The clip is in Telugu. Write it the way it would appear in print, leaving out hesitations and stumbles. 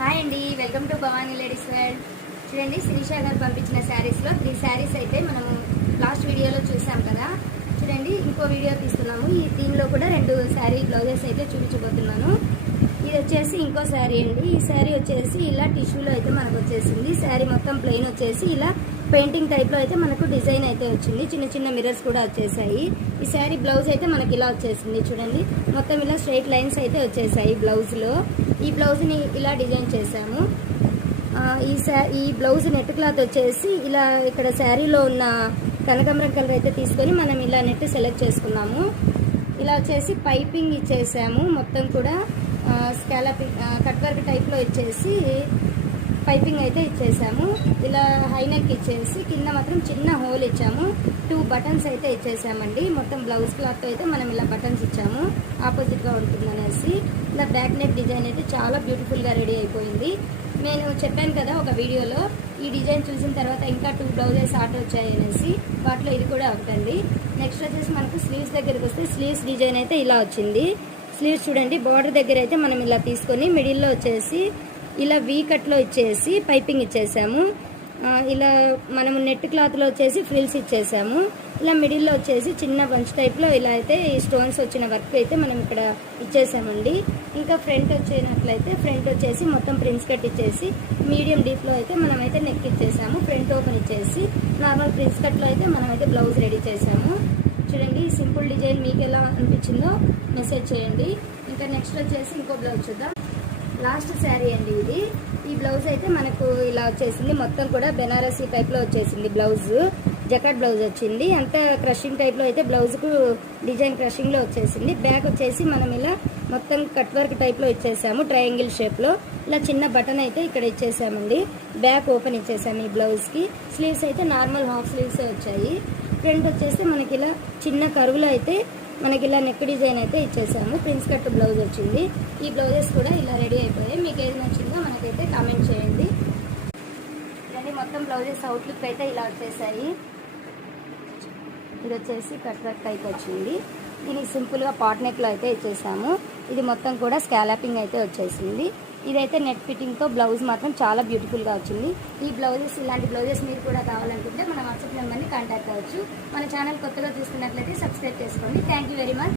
హాయ్ అండి, welcome to Bhavani ladies wear. చూడండి, శిరీష గారు పంపించిన శారీస్లో 3 శారీస్ అయితే మనం లాస్ట్ వీడియోలో చూసాం కదా. చూడండి, ఇంకో వీడియో తీస్తున్నాము. దీనిలో కూడా 2 శారీ బ్లౌజెస్ అయితే చూపించబోతున్నాను. ఇది వచ్చేసి ఇంకో శారీ అండి. ఈ శారీ వచ్చేసి ఇలా టిష్యూలో అయితే మనకు వచ్చేసింది. శారీ మొత్తం ప్లెయిన్ వచ్చేసి ఇలా పెయింటింగ్ టైప్లో అయితే మనకు డిజైన్ అయితే వచ్చింది. చిన్న చిన్న మిర్రర్స్ కూడా వచ్చేసాయి. ఈ శారీ బ్లౌజ్ అయితే మనకి ఇలా వచ్చేసింది. చూడండి, మొత్తం ఇలా స్ట్రైట్ లైన్స్ అయితే వచ్చేసాయి బ్లౌజ్లో. ఈ బ్లౌజ్ని ఇలా డిజైన్ చేసాము. ఈ బ్లౌజ్ నెట్ క్లాత్ వచ్చేసి ఇలా ఇక్కడ శారీలో ఉన్న కనకాంబరం కలర్ అయితే తీసుకొని మనం ఇలా నెట్ సెలెక్ట్ చేసుకున్నాము. ఇలా వచ్చేసి పైపింగ్ ఇచ్చేసాము. మొత్తం కూడా స్కాలపింగ్ కట్ వర్క్ టైప్లో ఇచ్చేసి పైపింగ్ అయితే ఇచ్చేసాము. ఇలా హై నెక్ ఇచ్చేసి కింద మాత్రం చిన్న హోల్ ఇచ్చాము. 2 బటన్స్ అయితే ఇచ్చేసామండి. మొత్తం బ్లౌజ్ క్లాత్ అయితే మనం ఇలా బటన్స్ ఇచ్చాము, ఆపోజిట్గా ఉంటుందనేసి. ఇలా బ్యాక్ నెక్ డిజైన్ అయితే చాలా బ్యూటిఫుల్గా రెడీ అయిపోయింది. నేను చెప్పాను కదా ఒక వీడియోలో, ఈ డిజైన్ చూసిన తర్వాత ఇంకా 2 బ్లౌజెస్ ఆర్డర్ వచ్చాయనేసి. వాటిలో ఇది కూడా ఒకటండి. నెక్స్ట్ వచ్చేసి మనకు స్లీవ్స్ దగ్గరికి వస్తే స్లీవ్స్ డిజైన్ అయితే ఇలా వచ్చింది. స్లీవ్స్ చూడండి, బార్డర్ దగ్గర అయితే మనం ఇలా తీసుకొని మిడిల్లో వచ్చేసి ఇలా వీ కట్లో ఇచ్చేసి పైపింగ్ ఇచ్చేసాము. ఇలా మనము నెట్ క్లాత్లో వచ్చేసి ఫ్రిల్స్ ఇచ్చేసాము. ఇలా మిడిల్లో వచ్చేసి చిన్న బంచ్ టైప్లో ఇలా అయితే ఈ స్టోన్స్ వచ్చిన వర్క్ అయితే మనం ఇక్కడ ఇచ్చేసామండి. ఇంకా ఫ్రంట్ వచ్చినట్లయితే ఫ్రంట్ వచ్చేసి మొత్తం ప్రిన్స్ కట్ ఇచ్చేసి మీడియం డీప్లో అయితే మనమైతే నెక్ ఇచ్చేసాము. ఫ్రంట్ ఓపెన్ ఇచ్చేసి నార్మల్ ప్రిన్స్ కట్లో అయితే మనమైతే బ్లౌజ్ రెడీ చేసాము. చూడండి, ఈ సింపుల్ డిజైన్ మీకు ఎలా అనిపించిందో మెసేజ్ చేయండి. ఇంకా నెక్స్ట్ వచ్చేసి ఇంకో బ్లౌజ్ చూద్దాం. లాస్ట్ శారీ అండి ఇది. ఈ బ్లౌజ్ అయితే మనకు ఇలా వచ్చేసింది. మొత్తం కూడా బెనారసీ టైప్లో వచ్చేసింది బ్లౌజ్. జకాట్ బ్లౌజ్ వచ్చింది. అంత క్రషింగ్ టైప్లో అయితే బ్లౌజ్కు డిజైన్ క్రషింగ్లో వచ్చేసింది. బ్యాక్ వచ్చేసి మనం ఇలా మొత్తం కట్ వర్క్ టైప్లో ఇచ్చేసాము, ట్రయాంగిల్ షేప్లో. ఇలా చిన్న బటన్ అయితే ఇక్కడ ఇచ్చేసామండి. బ్యాక్ ఓపెన్ ఇచ్చేసాము ఈ బ్లౌజ్కి. స్లీవ్స్ అయితే నార్మల్ హాఫ్ స్లీవ్సే వచ్చాయి. ఫ్రంట్ వచ్చేసి మనకి ఇలా చిన్న కరువులో అయితే మనకి ఇలా నెక్ డిజైన్ అయితే ఇచ్చేసాము. ప్రిన్స్ కట్ బ్లౌజ్ వచ్చింది. ఈ బ్లౌజెస్ కూడా ఇలా రెడీ అయిపోయాయి. మీకు ఏది నచ్చిందో మనకైతే కామెంట్ చేయండి. ఇవన్నీ మొత్తం బ్లౌజెస్ అవుట్లుక్ అయితే ఇలా వచ్చేసాయి. ఇది వచ్చేసి కట్ వర్క్ టైప్ వచ్చింది. దీనికి సింపుల్గా పాట్ నెక్లో అయితే ఇచ్చేసాము. ఇది మొత్తం కూడా స్కాలపింగ్ అయితే వచ్చేసింది. ఇదైతే నెట్ ఫిట్టింగ్తో బ్లౌజ్ మాత్రం చాలా బ్యూటిఫుల్గా వచ్చింది. ఈ బ్లౌజెస్, ఇలాంటి బ్లౌజెస్ మీరు కూడా కావాలనుకుంటే మన వాట్సాప్ నెంబర్ని కాంటాక్ట్ అవ్వచ్చు. మన ఛానల్ కొత్తగా చూస్తున్నట్లయితే సబ్స్క్రైబ్ చేసుకోండి. Thank you very much.